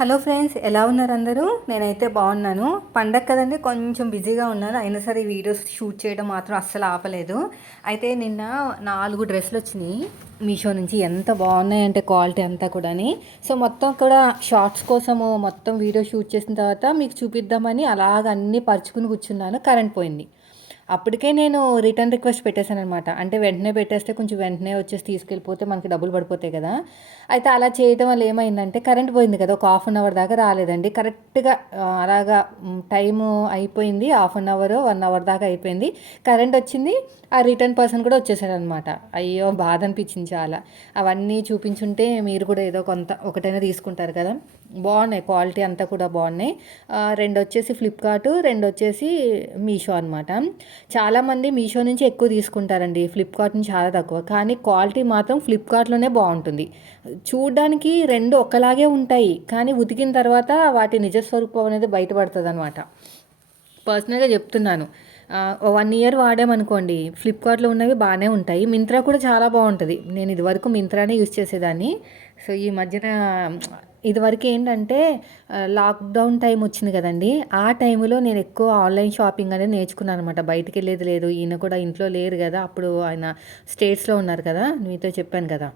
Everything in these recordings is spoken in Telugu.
హలో ఫ్రెండ్స్ ఎలా ఉన్నారు అందరూ? నేనైతే బాగున్నాను. పండగ కదండి కొంచెం బిజీగా ఉన్నాను అయినా సరే వీడియోస్ షూట్ చేయడం మాత్రం అస్సలు ఆపలేదు. అయితే నిన్న నాలుగు డ్రెస్సులు వచ్చినాయి. మీషో నుంచి ఎంత బాగున్నాయంటే క్వాలిటీ అంతా కూడాని. సో మొత్తం కూడా షార్ట్స్ కోసము మొత్తం వీడియో షూట్ చేసిన తర్వాత మీకు చూపిద్దామని అలాగ అన్నీ పరుచుకుని కూర్చున్నాను. కరెంట్ పోయింది. అప్పటికే నేను రిటర్న్ రిక్వెస్ట్ పెట్టేశాను అనమాట అంటే వెంటనే పెట్టేస్తే కొంచెం వెంటనే వచ్చేసి తీసుకెళ్ళిపోతే మనకి డబ్బులు పడిపోతాయి కదా. అయితే అలా చేయడం వల్ల ఏమైందంటే కరెంట్ పోయింది కదా ఒక హాఫ్ అన్ అవర్ దాకా రాలేదండి. కరెక్ట్గా అలాగా టైము అయిపోయింది. Half an hour one hour దాకా అయిపోయింది. కరెంట్ వచ్చింది. ఆ రిటర్న్ పర్సన్ కూడా వచ్చేసాడు అనమాట అయ్యో బాధ అనిపించింది చాలా. అవన్నీ చూపించుంటే మీరు కూడా ఏదో కొంత ఒకటైనా తీసుకుంటారు కదా. బాగున్నాయి క్వాలిటీ అంతా కూడా బాగున్నాయి. రెండు వచ్చేసి ఫ్లిప్కార్ట్ రెండు వచ్చేసి మీషో అనమాట. చాలామంది మీషో నుంచి ఎక్కువ తీసుకుంటారండి. ఫ్లిప్కార్ట్ నుంచి చాలా తక్కువ. కానీ క్వాలిటీ మాత్రం ఫ్లిప్కార్ట్లోనే బాగుంటుంది. చూడడానికి రెండు ఒకలాగే ఉంటాయి. కానీ ఉతికిన తర్వాత వాటి నిజస్వరూపం అనేది బయటపడుతుంది అనమాట పర్సనల్గా చెప్తున్నాను. వన్ ఇయర్ వాడామనుకోండి ఫ్లిప్కార్ట్లో ఉన్నవి బాగానే ఉంటాయి. మింత్రా కూడా చాలా బాగుంటుంది. నేను ఇదివరకు మింత్రానే యూజ్ చేసేదాన్ని. సో ఈ మధ్యన ఇదివరకు ఏంటంటే లాక్డౌన్ టైం వచ్చింది కదండి. ఆ టైంలో నేను ఎక్కువ ఆన్లైన్ షాపింగ్ అనేది నేర్చుకున్నాను అనమాట బయటికి వెళ్ళేది లేదు. ఈయన కూడా ఇంట్లో లేరు కదా. అప్పుడు ఆయన స్టేట్స్లో ఉన్నారు కదా. మీతో చెప్పాను కదా.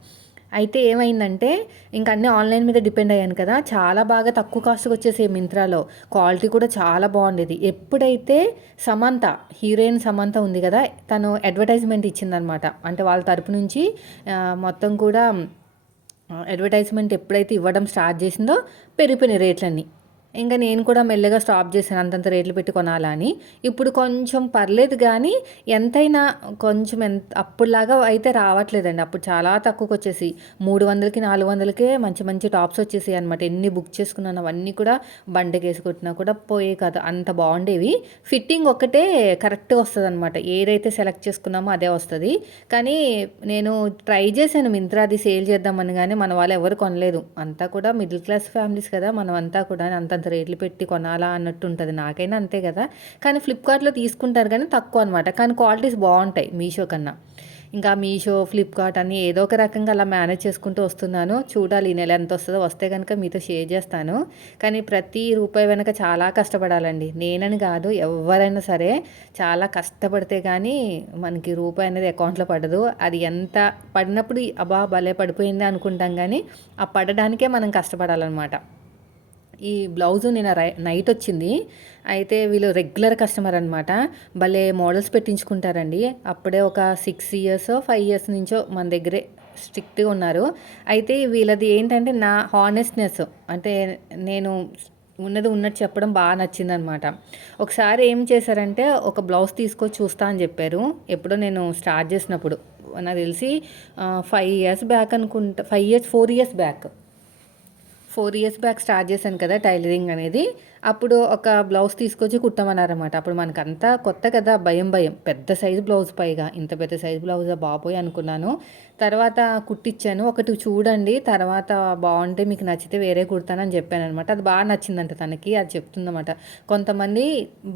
అయితే ఏమైందంటే ఇంక అన్నీ ఆన్లైన్ మీద డిపెండ్ అయ్యాను కదా. చాలా బాగా తక్కువ కాస్ట్కి వచ్చేసే మింత్రాలో. క్వాలిటీ కూడా చాలా బాగుండేది. ఎప్పుడైతే సమంత హీరోయిన్ సమంత ఉంది కదా తను అడ్వర్టైజ్మెంట్ ఇచ్చిందనమాట. అంటే వాళ్ళ తరపు నుంచి మొత్తం కూడా అడ్వర్టైజ్మెంట్ ఎప్పుడైతే ఇవ్వడం స్టార్ట్ చేసిందో పెరిగిపోయినాయి రేట్లన్నీ. ఇంకా నేను కూడా మెల్లగా స్టాప్ చేశాను. అంతంత రేట్లు పెట్టి కొనాలని ఇప్పుడు కొంచెం పర్లేదు కానీ ఎంతైనా కొంచెం ఎంత అప్పుడులాగా అయితే రావట్లేదండి. అప్పుడు చాలా తక్కువకి వచ్చేసి మూడు వందలకి నాలుగు వందలకే మంచి మంచి టాప్స్ వచ్చేసాయి అనమాట ఎన్ని బుక్ చేసుకున్నాను అవన్నీ కూడా బండకి వేసుకుంటున్నా కూడా పోయే కదా. అంత బాగుండేవి. ఫిట్టింగ్ ఒక్కటే కరెక్ట్గా వస్తుంది అనమాట ఏదైతే సెలెక్ట్ చేసుకున్నామో అదే వస్తుంది. కానీ నేను ట్రై చేశాను. మింత్రాది సేల్ చేద్దామని కానీ మన వాళ్ళు ఎవరు కొనలేదు. అంతా కూడా మిడిల్ క్లాస్ ఫ్యామిలీస్ కదా. మనం అంతా కూడా అంత అంత రేట్లు పెట్టి కొనాలా అన్నట్టు ఉంటుంది నాకైనా అంతే కదా. కానీ ఫ్లిప్కార్ట్లో తీసుకుంటారు కానీ తక్కువ అనమాట కానీ క్వాలిటీస్ బాగుంటాయి మీషో కన్నా. ఇంకా మీషో ఫ్లిప్కార్ట్ అని ఏదో ఒక రకంగా అలా మేనేజ్ చేసుకుంటూ వస్తున్నాను. చూడాలి ఈ నెల ఎంత వస్తుందో. వస్తే కనుక మీతో షేర్ చేస్తాను. కానీ ప్రతి రూపాయి వెనక చాలా కష్టపడాలండి. నేనని కాదు ఎవరైనా సరే చాలా కష్టపడితే కానీ మనకి రూపాయి అనేది అకౌంట్లో పడదు. అది ఎంత పడినప్పుడు అబా భలే పడిపోయింది అనుకుంటాం కానీ ఆ పడడానికే మనం కష్టపడాలన్నమాట. ఈ బ్లౌజు నేను నైట్ వచ్చింది. అయితే వీళ్ళు రెగ్యులర్ కస్టమర్ అనమాట భలే మోడల్స్ పెట్టించుకుంటారండి. అప్పుడే ఒక సిక్స్ ఇయర్స్ ఫైవ్ ఇయర్స్ నుంచో మన దగ్గరే స్ట్రిక్ట్గా ఉన్నారు. అయితే వీళ్ళది ఏంటంటే నా హానెస్ట్నెస్. అంటే నేను ఉన్నది ఉన్నట్టు చెప్పడం బాగా నచ్చిందనమాట ఒకసారి ఏం చేశారంటే ఒక బ్లౌజ్ తీసుకొని చూస్తా అని చెప్పారు. ఎప్పుడో నేను స్టార్ట్ చేసినప్పుడు. నాకు తెలిసి ఫైవ్ ఇయర్స్ బ్యాక్ అనుకుంటా five years four years back. Four years back start చేశాను కదా టైలరింగ్ అనేది. అప్పుడు ఒక బ్లౌజ్ తీసుకొచ్చి కుట్టమన్నారన్నమాట. అప్పుడు మనకంతా కొత్త కదా భయం భయం. పెద్ద సైజు బ్లౌజ్ పైగా. ఇంత పెద్ద సైజు బ్లౌజ్ బాబోయ్ అనుకున్నాను. తర్వాత కుట్టించాను ఒకటి చూడండి తర్వాత బాగుంటే మీకు నచ్చితే వేరే కుడతానని చెప్పాను అనమాట అది బాగా నచ్చిందంట తనకి అది చెప్తుందన్నమాట. కొంతమంది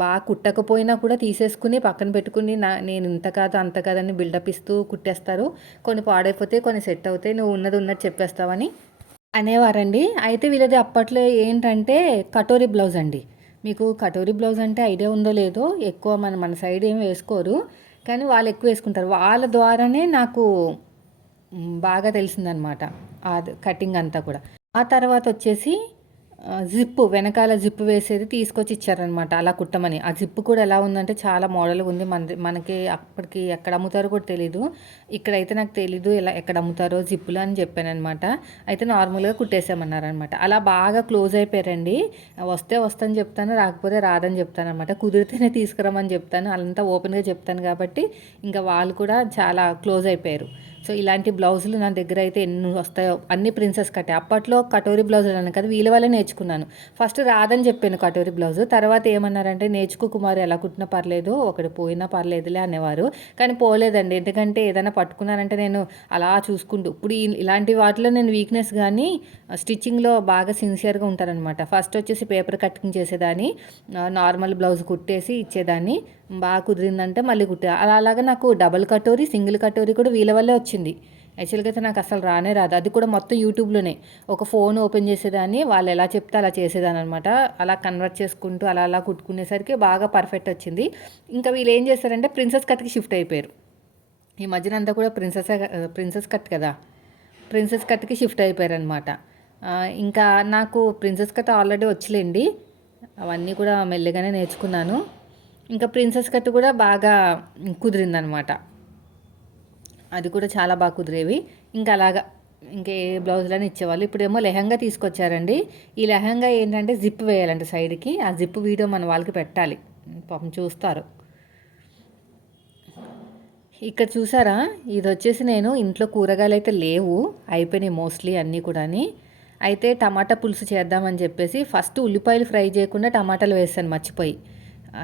బాగా కుట్టకపోయినా కూడా తీసేసుకుని పక్కన పెట్టుకుని నా నేను ఇంత కాదు అంత కాదని బిల్డప్ ఇస్తూ కుట్టేస్తారు. కొన్ని పాడైపోతే కొన్ని సెట్ అవుతాయి. నువ్వు ఉన్నది ఉన్నది చెప్పేస్తావని అనేవారండి. అయితే వీళ్ళది అప్పట్లో ఏంటంటే కటోరీ బ్లౌజ్ అండి. మీకు కటోరీ బ్లౌజ్ అంటే ఐడియా ఉందో లేదో ఎక్కువ మన మన సైడ్ ఏం వేసుకోరు. కానీ వాళ్ళు ఎక్కువ వేసుకుంటారు. వాళ్ళ ద్వారానే నాకు బాగా తెలిసిందనమాట. అది కటింగ్ అంతా కూడా. ఆ తర్వాత వచ్చేసి జిప్పు వెనకాల జిప్పు వేసేది తీసుకొచ్చి ఇచ్చారనమాట అలా కుట్టమని. ఆ జిప్పు కూడా ఎలా ఉందంటే చాలా మోడల్గా ఉంది. మన మనకి అప్పటికి ఎక్కడ అమ్ముతారో కూడా తెలీదు. ఇక్కడైతే నాకు తెలీదు ఎలా ఎక్కడ అమ్ముతారో జిప్పులు అని చెప్పానమాట అయితే నార్మల్గా కుట్టేసామన్నారనమాట అలా బాగా క్లోజ్ అయిపోయారండి. వస్తే వస్తాను చెప్తాను రాకపోతే రాదని చెప్తానమాట కుదిరితేనే తీసుకురమ్మని చెప్తాను. అలంతా ఓపెన్గా చెప్తాను కాబట్టి ఇంకా వాళ్ళు కూడా చాలా క్లోజ్ అయిపోయారు. సో ఇలాంటి బ్లౌజులు నా దగ్గర అయితే ఎన్ని వస్తాయో అన్ని ప్రిన్సెస్ కట్టే. అప్పట్లో కటోరీ బ్లౌజులు అన్నాను కదా వీళ్ళ వల్ల నేర్చుకున్నాను. ఫస్ట్ రాదని చెప్పాను కటోరీ బ్లౌజ్ తర్వాత ఏమన్నారంటే నేర్చుకో కుమారు ఎలా కుట్టినా పర్లేదు ఒకటి పోయినా పర్లేదులే అనేవారు. కానీ పోలేదండి ఎందుకంటే ఏదైనా పట్టుకున్నానంటే నేను అలా చూసుకుంటూ ఇప్పుడు ఇలాంటి వాటిలో నేను వీక్నెస్ కానీ స్టిచ్చింగ్లో బాగా సిన్సియర్గా ఉంటారనమాట ఫస్ట్ వచ్చేసి పేపర్ కటింగ్ చేసేదాన్ని నార్మల్ బ్లౌజ్ కుట్టేసి ఇచ్చేదాన్ని. బాగా కుదిరిందంటే మళ్ళీ కుట్ట. అలా అలాగా నాకు డబల్ కటోరీ సింగిల్ కటోరీ కూడా వీళ్ళ వల్లే వచ్చింది. యాక్చువల్గా అయితే నాకు అసలు రానే రాదు. అది కూడా మొత్తం యూట్యూబ్లోనే ఒక ఫోన్ ఓపెన్ చేసేదాన్ని వాళ్ళు ఎలా చెప్తే అలా చేసేదాన్ని అనమాట అలా కన్వర్ట్ చేసుకుంటూ అలా అలా కుట్టుకునేసరికి బాగా పర్ఫెక్ట్ వచ్చింది. ఇంకా వీళ్ళు ఏం చేస్తారంటే ప్రిన్సెస్ కట్కి షిఫ్ట్ అయిపోయారు. ఈ మధ్యన అంతా కూడా ప్రిన్సెస్ ప్రిన్సెస్ కట్ కదా. ప్రిన్సెస్ కట్కి షిఫ్ట్ అయిపోయారు అనమాట ఇంకా నాకు ప్రిన్సెస్ కట్ ఆల్రెడీ వచ్చలేండి. అవన్నీ కూడా మెల్లగానే నేర్చుకున్నాను. ఇంకా ప్రిన్సెస్ కట్ కూడా బాగా కుదిరిందనమాట. అది కూడా చాలా బాగా కుదిరేవి. ఇంకా అలాగా ఇంకే బ్లౌజులని ఇచ్చేవాళ్ళు. ఇప్పుడేమో లెహంగా తీసుకొచ్చారండి. ఈ లెహంగా ఏంటంటే జిప్ వేయాలంటే సైడ్కి. ఆ జిప్ వీడియో మన వాళ్ళకి పెట్టాలి. పాపం చూస్తారు. ఇక్కడ చూసారా? ఇది వచ్చేసి నేను ఇంట్లో కూరగాయలు అయితే లేవు. అయిపోయినాయి మోస్ట్లీ అన్నీ కూడాని. అయితే టమాటా పులుసు చేద్దామని చెప్పేసి ఫస్ట్ ఉల్లిపాయలు ఫ్రై చేయకుండా టమాటాలు వేసాను మర్చిపోయి.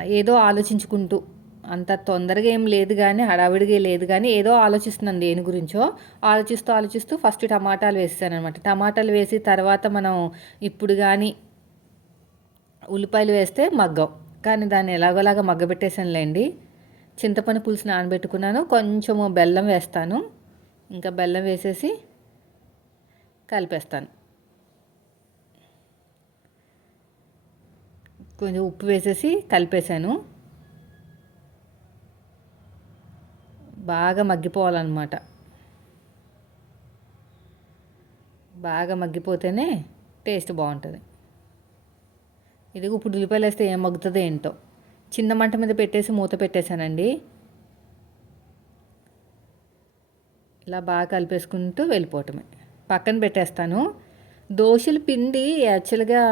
ఏదో ఆలోచించుకుంటూ. అంత తొందరగా ఏం లేదు కానీ హడావిడిగా లేదు కానీ ఏదో ఆలోచిస్తున్నాను దేని గురించో. ఆలోచిస్తూ ఆలోచిస్తూ ఫస్ట్ టమాటాలు వేసాను అనమాట టమాటాలు వేసి తర్వాత మనం ఇప్పుడు కానీ ఉల్లిపాయలు వేస్తే మగ్గం. కానీ దాన్ని ఎలాగోలాగా మగ్గబెట్టేసానులేండి చింతపండు పులుసు నానబెట్టుకున్నాను. కొంచెము బెల్లం వేస్తాను. ఇంకా బెల్లం వేసేసి కలిపేస్తాను. కొంచెం ఉప్పు వేసేసి కలిపేశాను. బాగా మగ్గిపోవాలన్నమాట. బాగా మగ్గిపోతేనే టేస్ట్ బాగుంటుంది. ఇది ఇప్పుడు ఉల్లిపాయలు వేస్తే ఏం మగ్గుతుంది ఏంటో. చిన్న మంట మీద పెట్టేసి మూత పెట్టేశానండి. ఇలా బాగా కలిపేసుకుంటూ వెళ్ళిపోవటమే. పక్కన పెట్టేస్తాను. దోశల పిండి యాక్చువల్గా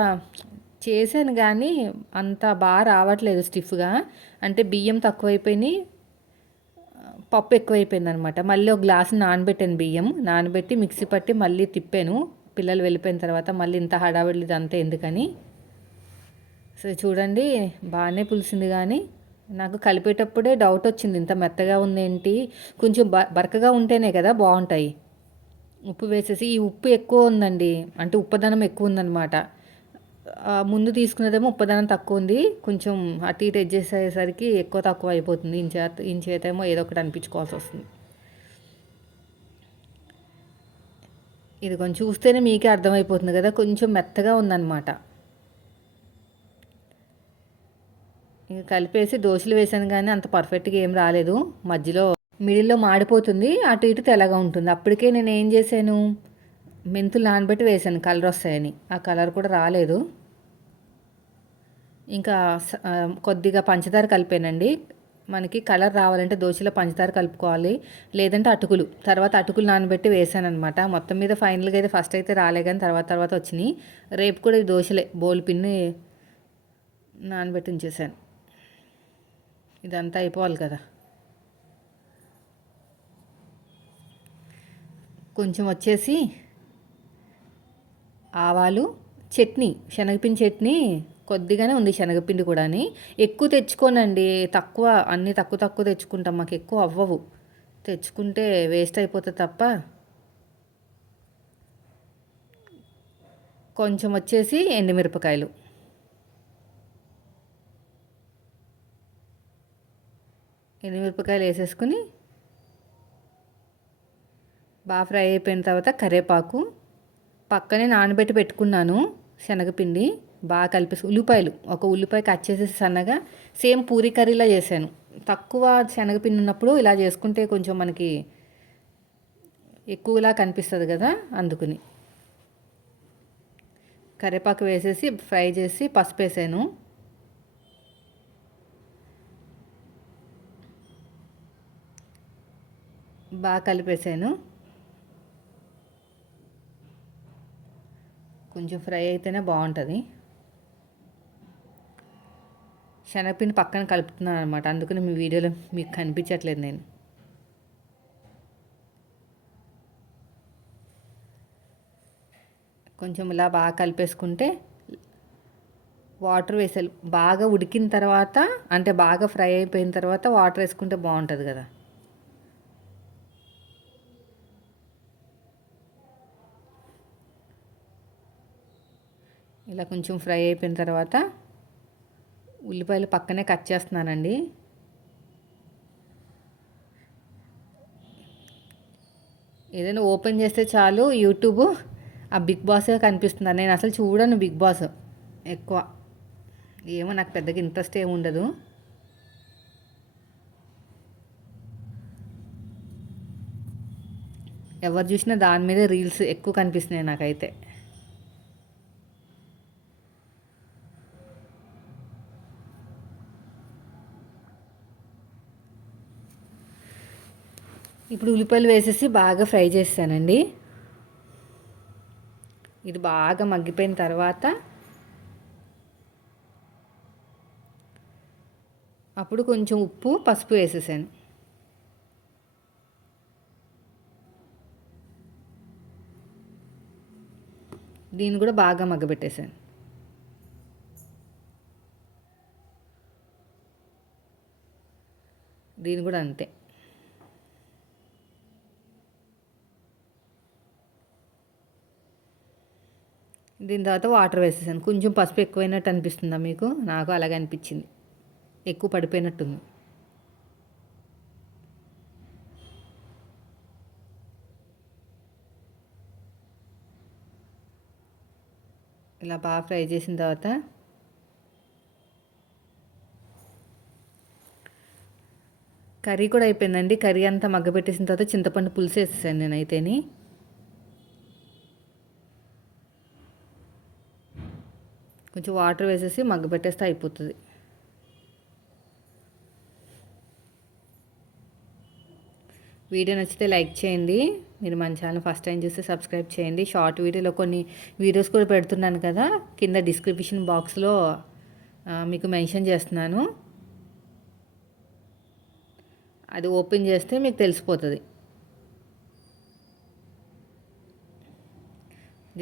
చేశాను కానీ అంత బాగా రావట్లేదు స్టిఫ్గా. అంటే బియ్యం తక్కువైపోయినాయి. పప్పు ఎక్కువైపోయింది అనమాట మళ్ళీ ఒక గ్లాస్ నానబెట్టాను బియ్యం. నానబెట్టి మిక్సీ పట్టి మళ్ళీ తిప్పాను. పిల్లలు వెళ్ళిపోయిన తర్వాత మళ్ళీ ఇంత హడావిడి అంతా ఎందుకని? సో చూడండి బాగానే పులిసింది కానీ నాకు కలిపేటప్పుడే డౌట్ వచ్చింది. ఇంత మెత్తగా ఉందేంటి? కొంచెం బ బరకగా ఉంటేనే కదా బాగుంటాయి. ఉప్పు వేసేసి ఈ ఉప్పు ఎక్కువ ఉందండి. అంటే ఉప్పదనం ఎక్కువ ఉందన్నమాట ముందు తీసుకున్నదేమో ఉప్పదనం తక్కువ ఉంది. కొంచెం అటు ఇటు ఎడ్జేసేసరికి ఎక్కువ తక్కువ అయిపోతుంది. ఇంచేత ఇంచేత ఏమో ఏదో ఒకటి అనిపించుకోవాల్సి వస్తుంది. ఇది కొంచెం చూస్తేనే మీకే అర్థమైపోతుంది కదా. కొంచెం మెత్తగా ఉందన్నమాట. ఇంకా కలిపేసి దోశలు వేసాను కానీ అంత పర్ఫెక్ట్గా ఏం రాలేదు. మధ్యలో మిడిల్లో మాడిపోతుంది. అటు ఇటు తెల్లగా ఉంటుంది. అప్పటికే నేను ఏం చేశాను? మెంతులు నానబెట్టి వేసాను కలర్ వస్తాయని. ఆ కలర్ కూడా రాలేదు. ఇంకా కొద్దిగా పంచదార కలిపానండి. మనకి కలర్ రావాలంటే దోశలో పంచదార కలుపుకోవాలి. లేదంటే అటుకులు. తర్వాత అటుకులు నానబెట్టి వేసాను అనమాట మొత్తం మీద ఫైనల్గా అయితే ఫస్ట్ అయితే రాలే కానీ తర్వాత తర్వాత వచ్చినాయి. రేపు కూడా ఈ దోశలే బోల్ పిన్ని నానబెట్టి ఉంచేసాను ఇదంతా అయిపోవాలి కదా. కొంచెం వచ్చేసి ఆవాలు చట్నీ శనగపిండి చట్నీ కొద్దిగానే ఉంది శనగపిండి కూడా ఎక్కువ తెచ్చుకోనండి. తక్కువ అన్నీ తక్కువ తక్కువ తెచ్చుకుంటాం. మాకు ఎక్కువ అవ్వవు. తెచ్చుకుంటే వేస్ట్ అయిపోతుంది తప్ప. కొంచెం వచ్చేసి ఎండుమిరపకాయలు. ఎండుమిరపకాయలు వేసేసుకుని బాగా ఫ్రై అయిపోయిన తర్వాత కరివేపాకు పక్కనే నానబెట్టి పెట్టుకున్నాను శనగపిండి బాగా కలిపేసి ఉల్లిపాయలు. ఒక ఉల్లిపాయ కట్ చేసేసి సన్నగా సేమ్ పూరి కర్రీలా చేశాను. తక్కువ శనగపిండి ఉన్నప్పుడు ఇలా చేసుకుంటే కొంచెం మనకి ఎక్కువలా కనిపిస్తుంది కదా అందుకుని. కరివేపాకు వేసేసి ఫ్రై చేసి పసుపు వేసాను. బాగా కలిపేసాను. కొంచెం ఫ్రై అయితేనే బాగుంటుంది. శనగపిండి పక్కన కలుపుతున్నాను అనమాట అందుకని మీ వీడియోలో మీకు కనిపించట్లేదు నేను. కొంచెం ఇలా బాగా కలిపేసుకుంటే వాటర్ వేసే బాగా ఉడికిన తర్వాత అంటే బాగా ఫ్రై అయిపోయిన తర్వాత వాటర్ వేసుకుంటే బాగుంటుంది కదా. ఇలా కొంచెం ఫ్రై అయిపోయిన తర్వాత ఉల్లిపాయలు పక్కనే కట్ చేస్తున్నానండి. ఏదైనా ఓపెన్ చేస్తే చాలు యూట్యూబ్ ఆ బిగ్ బాస్ కనిపిస్తుంది నేను అసలు చూడను బిగ్ బాస్ ఎక్కువ. ఏమో నాకు పెద్దగా ఇంట్రెస్ట్ ఏమి ఉండదు. ఎవరు చూసినా దాని మీద రీల్స్ ఎక్కువ కనిపిస్తున్నాయి నాకైతే. ఇప్పుడు ఉల్లిపాయలు వేసేసి బాగా ఫ్రై చేస్తానండి. ఇది బాగా మగ్గిపోయిన తర్వాత అప్పుడు కొంచెం ఉప్పు పసుపు వేసేసాను. దీన్ని కూడా బాగా మగ్గబెట్టేశాను దీన్ని కూడా అంతే. దీని తర్వాత వాటర్ వేసేసాను. కొంచెం పసుపు ఎక్కువైనట్టు అనిపిస్తుందా మీకు? నాకు అలాగే అనిపించింది. ఎక్కువ పడిపోయినట్టుంది. ఇలా బాగా ఫ్రై చేసిన తర్వాత కర్రీ కూడా అయిపోయిందండి. కర్రీ అంతా మగ్గబెట్టేసిన తర్వాత చింతపండు పులుసు వేసేసాను నేనైతేని. కొంచెం వాటర్ వేసేసి మగ్గబెట్టేస్తే అయిపోతుంది. వీడియో నచ్చితే లైక్ చేయండి. మీరు మన ఛానల్ ఫస్ట్ టైం చూస్తే సబ్స్క్రైబ్ చేయండి. షార్ట్ వీడియోలో కొన్ని వీడియోస్ కూడా పెడుతున్నాను కదా కింద డిస్క్రిప్షన్ బాక్స్లో మీకు మెన్షన్ చేస్తున్నాను. అది ఓపెన్ చేస్తే మీకు తెలిసిపోతుంది.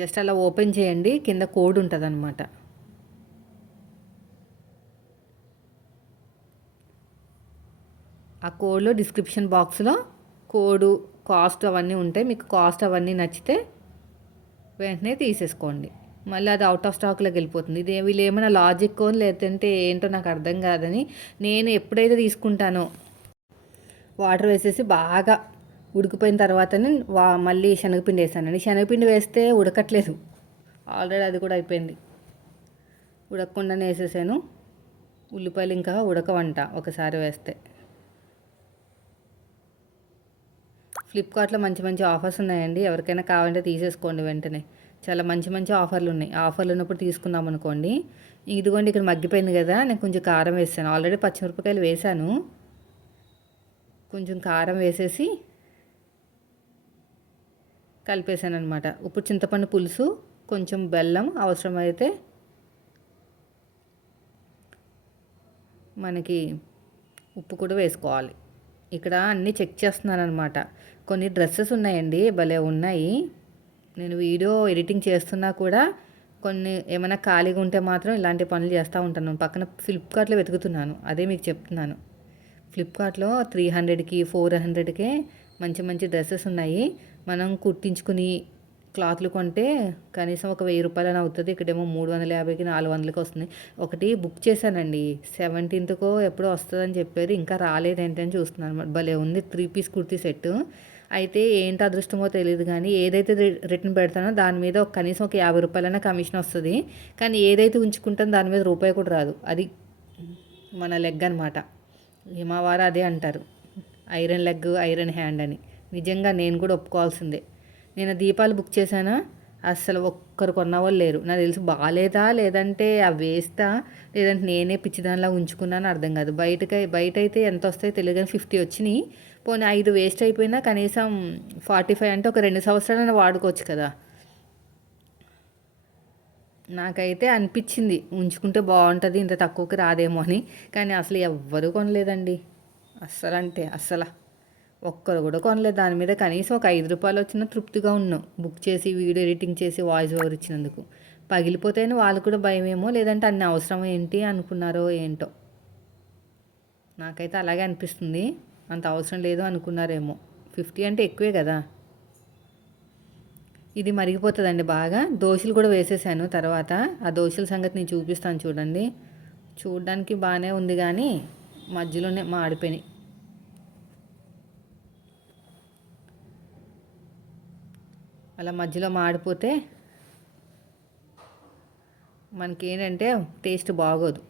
జస్ట్ అలా ఓపెన్ చేయండి కింద కోడ్ ఉంటుంది అనమాట ఆ కోడ్లో డిస్క్రిప్షన్ బాక్స్లో కోడు కాస్ట్ అవన్నీ ఉంటాయి. మీకు కాస్ట్ అవన్నీ నచ్చితే వెంటనే తీసేసుకోండి. మళ్ళీ అది అవుట్ ఆఫ్ స్టాక్లోకి వెళ్ళిపోతుంది. ఇది వీళ్ళు ఏమైనా లాజిక్ లేదంటే ఏంటో నాకు అర్థం కాదని నేను ఎప్పుడైతే తీసుకుంటానో వాటర్ వేసేసి బాగా ఉడికిపోయిన తర్వాతనే వా మళ్ళీ శనగపిండి వేసానండి. శనగపిండి వేస్తే ఉడకట్లేదు. ఆల్రెడీ అది కూడా అయిపోయింది. ఉడకకుండానే వేసేసాను. ఉల్లిపాయలు ఇంకా ఉడకవంట ఒకసారి వేస్తే. ఫ్లిప్కార్ట్లో మంచి మంచి ఆఫర్స్ ఉన్నాయండి. ఎవరికైనా కావాలంటే తీసేసుకోండి వెంటనే. చాలా మంచి మంచి ఆఫర్లు ఉన్నాయి. ఆఫర్లు ఉన్నప్పుడు తీసుకుందాం అనుకోండి. ఇదిగోండి ఇక్కడ మగ్గిపోయింది కదా. నేను కొంచెం కారం వేసాను. ఆల్రెడీ పచ్చిమిరపకాయలు వేసాను. కొంచెం కారం వేసేసి కలిపేసాను అనమాట ఇప్పుడు చింతపండు పులుసు కొంచెం బెల్లం అవసరమైతే మనకి ఉప్పు కూడా వేసుకోవాలి. ఇక్కడ అన్నీ చెక్ చేస్తున్నాను అనమాట కొన్ని డ్రెస్సెస్ ఉన్నాయండి భలే ఉన్నాయి. నేను వీడియో ఎడిటింగ్ చేస్తున్నా కూడా కొన్ని ఏమైనా ఖాళీగా ఉంటే మాత్రం ఇలాంటి పనులు చేస్తూ ఉంటాను. పక్కన ఫ్లిప్కార్ట్లో వెతుకుతున్నాను అదే మీకు చెప్తున్నాను. ఫ్లిప్కార్ట్లో త్రీ హండ్రెడ్కి ఫోర్ హండ్రెడ్కే మంచి మంచి డ్రెస్సెస్ ఉన్నాయి. మనం కుట్టించుకుని క్లాత్లు కొంటే కనీసం ఒక వెయ్యి రూపాయలని అవుతుంది. ఇక్కడేమో మూడు వందల యాభైకి నాలుగు వందలకి వస్తుంది. ఒకటి బుక్ చేశానండి. సెవెంటీన్త్కో ఎప్పుడో వస్తుందని చెప్పారు ఇంకా రాలేదేంటని చూస్తున్నాను. భలే ఉంది త్రీ పీస్ కుర్తీ సెట్ అయితే ఏంటి అదృష్టమో తెలియదు కానీ ఏదైతే రిటర్న్ పెడతానో దాని మీద ఒక కనీసం ఒక యాభై రూపాయలైనా కమిషన్ వస్తుంది. కానీ ఏదైతే ఉంచుకుంటానో దాని మీద రూపాయి కూడా రాదు. అది మన లెగ్ అనమాట మా అదే అంటారు. ఐరన్ లెగ్ ఐరన్ హ్యాండ్ అని. నిజంగా నేను కూడా ఒప్పుకోవాల్సిందే. నేను దీపాలు బుక్ చేశానా? అస్సలు ఒక్కరు కొన్నవాళ్ళు లేరు. నాకు తెలిసి బాగాలేదా లేదంటే అవి వేస్తా? లేదంటే నేనే పిచ్చిదానిలా ఉంచుకున్నాను అర్థం కాదు. బయటకి బయట అయితే ఎంత వస్తాయో తెలియదు కానీ ఫిఫ్టీ వచ్చినాయి. పోనీ ఐదు వేస్ట్ అయిపోయినా కనీసం ఫార్టీ ఫైవ్ అంటే ఒక రెండు సంవత్సరాలైనా వాడుకోవచ్చు కదా. నాకైతే అనిపించింది ఉంచుకుంటే బాగుంటుంది ఇంత తక్కువకి రాదేమో అని. కానీ అసలు ఎవ్వరూ కొనలేదండి. అస్సలంటే అస్సలా. ఒక్కరు కూడా కొనలేదు. దాని మీద కనీసం ఒక ఐదు రూపాయలు వచ్చినా తృప్తిగా ఉన్నాం. బుక్ చేసి వీడియో ఎడిటింగ్ చేసి వాయిస్ ఓవర్ ఇచ్చినందుకు. పగిలిపోతేనే వాళ్ళు కూడా భయమేమో లేదంటే అన్ని అవసరం ఏంటి అనుకున్నారో ఏంటో. నాకైతే అలాగే అనిపిస్తుంది. అంత అవసరం లేదు అనుకున్నారేమో. ఫిఫ్టీ అంటే ఎక్కువే కదా. ఇది మరిగిపోతుందండి బాగా. దోశలు కూడా వేసేసాను తర్వాత. ఆ దోశల సంగతి నేను చూపిస్తాను చూడండి. చూడడానికి బాగానే ఉంది కానీ మధ్యలోనే మాడిపోయినాయి. అలా మధ్యలో మాడిపోతే మనకి ఏంటంటే టేస్ట్ బాగోదు.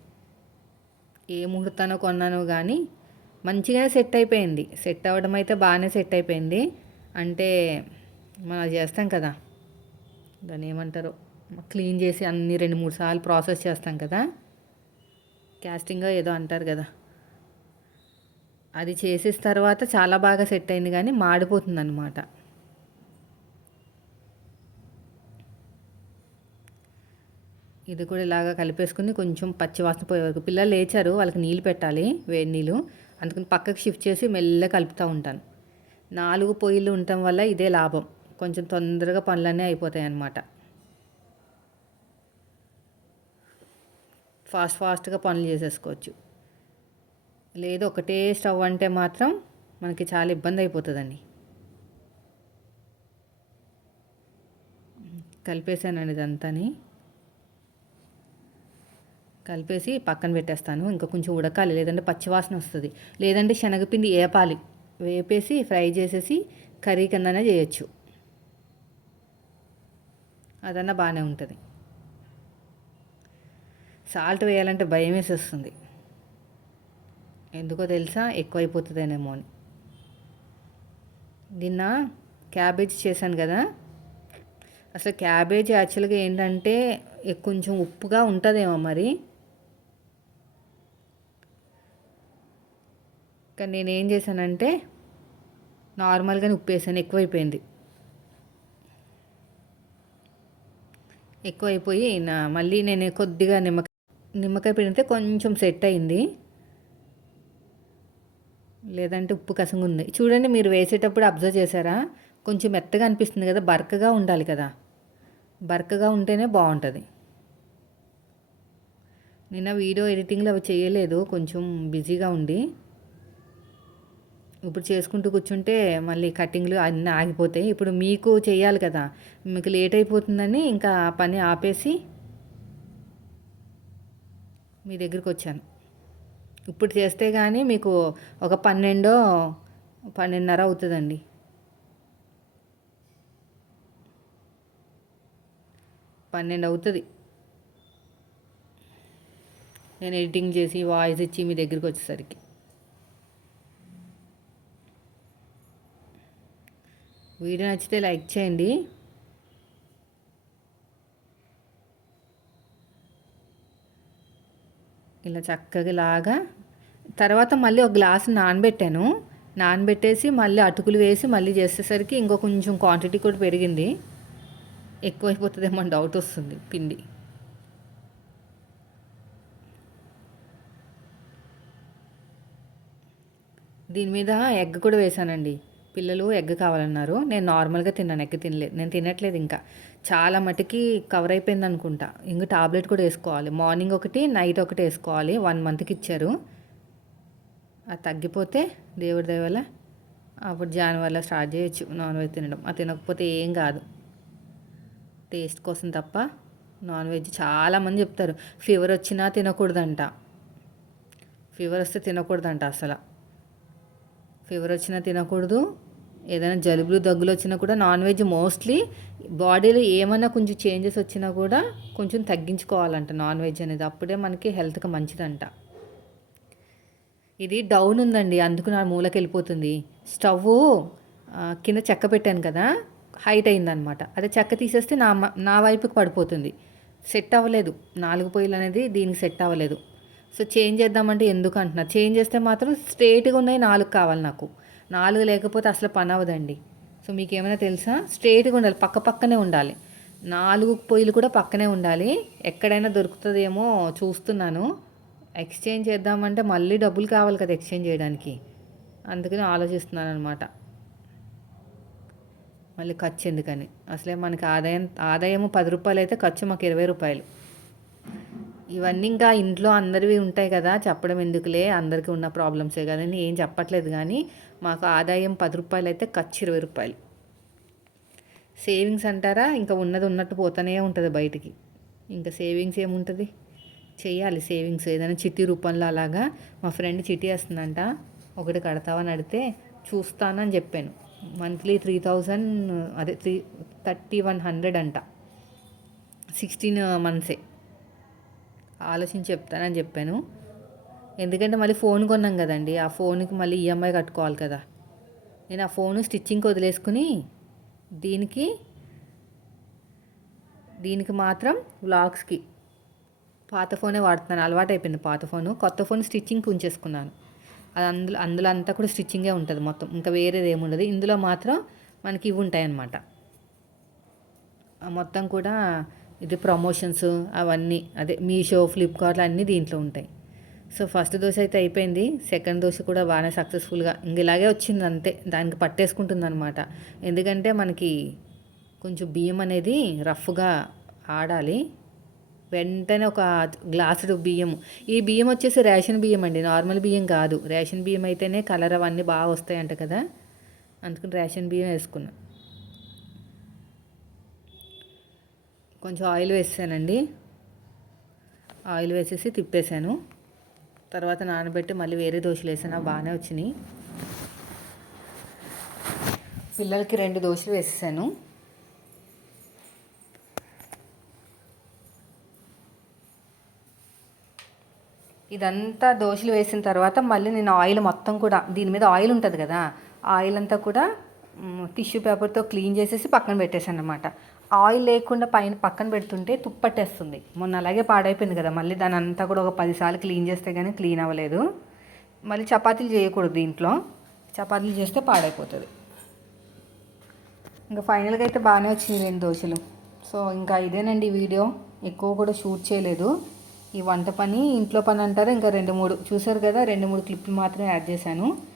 ఏ ముహూర్తానో కొన్నానో కానీ మంచిగానే సెట్ అయిపోయింది. సెట్ అవ్వడం అయితే బాగానే సెట్ అయిపోయింది. అంటే మనం అది చేస్తాం కదా దాన్ని ఏమంటారు క్లీన్ చేసి అన్ని రెండు మూడు సార్లు ప్రాసెస్ చేస్తాం కదా క్యాస్టింగ్ ఏదో అంటారు కదా అది చేసేసిన తర్వాత చాలా బాగా సెట్ అయింది కానీ మాడిపోతుంది అనమాట ఇది కూడా ఇలాగా కలిపేసుకుని కొంచెం పచ్చివాసన పోయే వరకు. పిల్లలు లేచారు వాళ్ళకి నీళ్ళు పెట్టాలి వేడి నీళ్ళు. అందుకని పక్కకి షిఫ్ట్ చేసి మెల్లగా కలుపుతూ ఉంటాను. నాలుగు పొయ్యిలు ఉండటం వల్ల ఇదే లాభం. కొంచెం తొందరగా పనులన్నీ అయిపోతాయి అన్నమాట ఫాస్ట్ ఫాస్ట్గా పనులు చేసేసుకోవచ్చు. లేదు ఒకటే స్టవ్ అంటే మాత్రం మనకి చాలా ఇబ్బంది అయిపోతుందండి. కలిపేసానండి ఇదంతాని. కలిపేసి పక్కన పెట్టేస్తాను. ఇంకా కొంచెం ఉడకాలి లేదంటే పచ్చివాసన వస్తుంది. లేదంటే శనగపిండి వేపాలి వేపేసి ఫ్రై చేసేసి కర్రీ కిందనే చేయొచ్చు. అదన్నా బాగానే ఉంటుంది. సాల్ట్ వేయాలంటే భయం వేసేస్తుంది. ఎందుకో తెలుసా? ఎక్కువైపోతుందేనేమో అని. నిన్న క్యాబేజ్ చేశాను కదా? అసలు క్యాబేజ్ యాక్చువల్గా ఏంటంటే కొంచెం ఉప్పుగా ఉంటుందేమో మరి. కానీ నేను ఏం చేశానంటే నార్మల్గానే ఉప్పు వేసాను ఎక్కువైపోయింది. ఎక్కువైపోయి నా మళ్ళీ నేను కొద్దిగా నిమ్మకాయ నిమ్మకాయ పిండితే కొంచెం సెట్ అయింది. లేదంటే ఉప్పు కసంగా ఉంది. చూడండి మీరు వేసేటప్పుడు అబ్జర్వ్ చేశారా? కొంచెం మెత్తగా అనిపిస్తుంది కదా బరకగా ఉండాలి కదా. బరకగా ఉంటేనే బాగుంటుంది. నిన్న వీడియో ఎడిటింగ్లో అవి చేయలేదు కొంచెం బిజీగా ఉండి. ఇప్పుడు చేసుకుంటూ కూర్చుంటే మళ్ళీ కటింగ్లు అన్నీ ఆగిపోతాయి. ఇప్పుడు మీకు చేయాలి కదా. మీకు లేట్ అయిపోతుందని ఇంకా పని ఆపేసి మీ దగ్గరికి వచ్చాను. ఇప్పుడు చేస్తే కానీ మీకు ఒక పన్నెండో పన్నెండున్నర అవుతుందండి. పన్నెండు అవుతుంది. నేను ఎడిటింగ్ చేసి వాయిస్ ఇచ్చి మీ దగ్గరికి వచ్చేసరికి. వీడియో నచ్చితే లైక్ చేయండి. ఇలా చక్కగా లాగా తర్వాత మళ్ళీ ఒక గ్లాస్ నానబెట్టాను. నానబెట్టేసి మళ్ళీ అటుకులు వేసి మళ్ళీ చేసేసరికి ఇంకో కొంచెం క్వాంటిటీ కూడా పెరిగింది. ఎక్కువైపోతుందేమో డౌట్ వస్తుంది పిండి. దీని మీద ఎగ్ కూడా వేసానండి. పిల్లలు ఎగ్ కావాలన్నారు. నేను నార్మల్గా తిన్నాను ఎగ్ తినలేదు నేను తినట్లేదు ఇంకా. చాలా మటుకి కవర్ అయిపోయింది అనుకుంటా. ఇంక టాబ్లెట్ కూడా వేసుకోవాలి. మార్నింగ్ ఒకటి నైట్ ఒకటి వేసుకోవాలి. వన్ మంత్కి ఇచ్చారు. అది తగ్గిపోతే దేవుడి దయవల్ల అప్పుడు జనవరిలో వల్ల స్టార్ట్ చేయొచ్చు నాన్ వెజ్ తినడం. అది తినకపోతే ఏం కాదు. టేస్ట్ కోసం తప్ప నాన్ వెజ్ చాలామంది చెప్తారు. ఫీవర్ వచ్చినా తినకూడదంట. ఫీవర్ వస్తే తినకూడదంట అసలు. ఫీవర్ వచ్చినా తినకూడదు. ఏదైనా జలుబులు దగ్గులు వచ్చినా కూడా నాన్ వెజ్ మోస్ట్లీ బాడీలో ఏమైనా కొంచెం చేంజెస్ వచ్చినా కూడా కొంచెం తగ్గించుకోవాలంట నాన్ వెజ్ అనేది. అప్పుడే మనకి హెల్త్కి మంచిదంట. ఇది డౌన్ ఉందండి. అందుకు నా మూలకి వెళ్ళిపోతుంది. స్టవ్ కింద చెక్క పెట్టాను కదా హైట్ అయిందనమాట. అదే చెక్క తీసేస్తే నా నా వైపుకి పడిపోతుంది. సెట్ అవ్వలేదు. నాలుగు పొయ్యిలు అనేది దీనికి సెట్ అవ్వలేదు. సో చేంజ్ చేద్దామంటే ఎందుకు అంటున్నా? చేంజ్ చేస్తే మాత్రం స్ట్రేట్గా ఉన్నాయి నాలుగు కావాలి నాకు. నాలుగు లేకపోతే అసలు పని అవ్వదండి. సో మీకు ఏమైనా తెలుసా? స్ట్రేట్గా ఉండాలి పక్క పక్కనే ఉండాలి. నాలుగు పొయ్యిలు కూడా పక్కనే ఉండాలి. ఎక్కడైనా దొరుకుతుందేమో చూస్తున్నాను. ఎక్స్చేంజ్ చేద్దామంటే మళ్ళీ డబ్బులు కావాలి కదా ఎక్స్చేంజ్ చేయడానికి. అందుకని ఆలోచిస్తున్నాను అనమాట మళ్ళీ ఖర్చు ఎందుకని? అసలే మనకి ఆదాయం ఆదాయము పది రూపాయలు అయితే ఖర్చు మాకు ఇరవై రూపాయలు. ఇవన్నీ ఇంకా ఇంట్లో అందరివి ఉంటాయి కదా చెప్పడం ఎందుకులే? అందరికీ ఉన్న ప్రాబ్లమ్సే కదని ఏం చెప్పట్లేదు కానీ మాకు ఆదాయం పది రూపాయలు అయితే ఖర్చు ఇరవై రూపాయలు. సేవింగ్స్ అంటారా? ఇంకా ఉన్నది ఉన్నట్టు పోతూనే ఉంటుంది బయటికి. ఇంకా సేవింగ్స్ ఏముంటుంది? చేయాలి సేవింగ్స్. ఏదైనా చిట్టి రూపంలో అలాగా మా ఫ్రెండ్ చిట్టి వేస్తుందంట ఒకటి కడతావని అడిగితే చూస్తానని చెప్పాను. మంత్లీ త్రీ థౌజండ్ అదే త్రీ థర్టీ వన్ హండ్రెడ్ అంట. సిక్స్టీన్ మంత్సే. ఆలోచించి చెప్తానని చెప్పాను. ఎందుకంటే మళ్ళీ ఫోన్ కొన్నాం కదండి. ఆ ఫోన్కి మళ్ళీ ఈఎంఐ కట్టుకోవాలి కదా. నేను ఆ ఫోన్ స్టిచ్చింగ్కి వదిలేసుకుని దీనికి దీనికి మాత్రం వ్లాగ్స్కి పాత ఫోనే వాడుతున్నాను. అలవాటు అయిపోయింది పాత ఫోను. కొత్త ఫోన్ స్టిచ్చింగ్కి ఉంచేసుకున్నాను. అది అందులో అందులో అంతా కూడా స్టిచ్చింగే ఉంటుంది మొత్తం. ఇంకా వేరేది ఏముండదు ఇందులో మాత్రం మనకి ఇవి ఉంటాయన్నమాట. మొత్తం కూడా ఇది ప్రమోషన్స్ అవన్నీ అదే మీషో ఫ్లిప్కార్ట్లో అన్నీ దీంట్లో ఉంటాయి. సో ఫస్ట్ దోశ అయితే అయిపోయింది. సెకండ్ దోశ కూడా బాగానే సక్సెస్ఫుల్గా ఇంక ఇలాగే వచ్చింది అంతే. దానికి పట్టేసుకుంటుంది అనమాట ఎందుకంటే మనకి కొంచెం బియ్యం అనేది రఫ్గా ఆడాలి. వెంటనే ఒక గ్లాసుడు బియ్యం ఈ బియ్యం వచ్చేసి రేషన్ బియ్యం అండి. నార్మల్ బియ్యం కాదు. రేషన్ బియ్యం అయితేనే కలర్ అవన్నీ బాగా వస్తాయంట కదా. అందుకని రేషన్ బియ్యం వేసుకున్నాను కొంచెం ఆయిల్ వేసానండి. ఆయిల్ వేసేసి తిప్పేశాను తర్వాత నానబెట్టి మళ్ళీ వేరే దోశలు వేసాను. బాగానే వచ్చినాయి. పిల్లలకి రెండు దోశలు వేసేసాను. ఇదంతా దోశలు వేసిన తర్వాత మళ్ళీ నేను ఆయిల్ మొత్తం కూడా దీని మీద ఆయిల్ ఉంటుంది కదా ఆయిల్ అంతా కూడా టిష్యూ పేపర్తో క్లీన్ చేసేసి పక్కన పెట్టేసాను అనమాట ఆయిల్ లేకుండా పైన పక్కన పెడుతుంటే తుప్పట్టేస్తుంది. మొన్న అలాగే పాడైపోయింది కదా మళ్ళీ దాని అంతా కూడా ఒక పదిసార్లు క్లీన్ చేస్తే కానీ క్లీన్ అవ్వలేదు. మళ్ళీ చపాతీలు చేయకూడదు దీంట్లో. చపాతీలు చేస్తే పాడైపోతుంది. ఇంకా ఫైనల్గా అయితే బాగానే వచ్చింది రెండు దోశలు. సో ఇంకా ఇదేనండి వీడియో. ఎక్కువ కూడా షూట్ చేయలేదు. ఈ వంట పని ఇంట్లో పని అంటారు? ఇంకా రెండు మూడు. చూసారు కదా రెండు మూడు క్లిప్లు మాత్రమే యాడ్ చేశాను.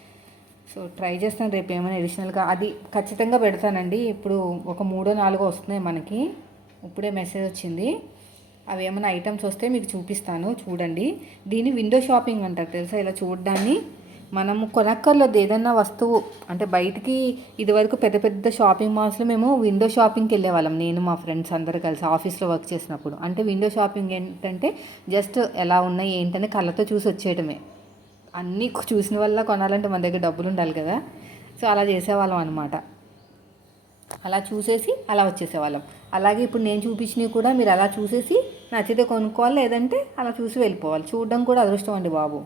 సో ట్రై చేస్తాను రేపు ఏమైనా అడిషనల్గా అది ఖచ్చితంగా పెడతానండి. ఇప్పుడు ఒక మూడో నాలుగో వస్తున్నాయి మనకి. ఇప్పుడే మెసేజ్ వచ్చింది. అవి ఏమైనా ఐటమ్స్ వస్తే మీకు చూపిస్తాను. చూడండి. దీన్ని విండో షాపింగ్ అంటారు తెలుసా? ఇలా చూడడాన్ని మనము కొనక్కర్లేదు. ఏదన్నా వస్తువు అంటే బయటికి ఇదివరకు పెద్ద పెద్ద షాపింగ్ మాల్స్లో మేము విండో షాపింగ్కి వెళ్ళేవాళ్ళం. నేను మా ఫ్రెండ్స్ అందరు కలిసి ఆఫీస్లో వర్క్ చేసినప్పుడు. అంటే విండో షాపింగ్ ఏంటంటే జస్ట్ ఎలా ఉన్నాయి ఏంటని కళ్ళతో చూసి వచ్చేయడమే అన్నీ చూసిన వల్ల కొనాలంటే మన దగ్గర డబ్బులు ఉండాలి కదా. సో అలా చేసేవాళ్ళం అనమాట అలా చూసేసి అలా వచ్చేసేవాళ్ళం. అలాగే ఇప్పుడు నేను చూపించినవి కూడా మీరు అలా చూసేసి నచ్చితే కొనుక్కోవాలి లేదంటే అలా చూసి వెళ్ళిపోవాలి. చూడడం కూడా అదృష్టం అండి బాబు.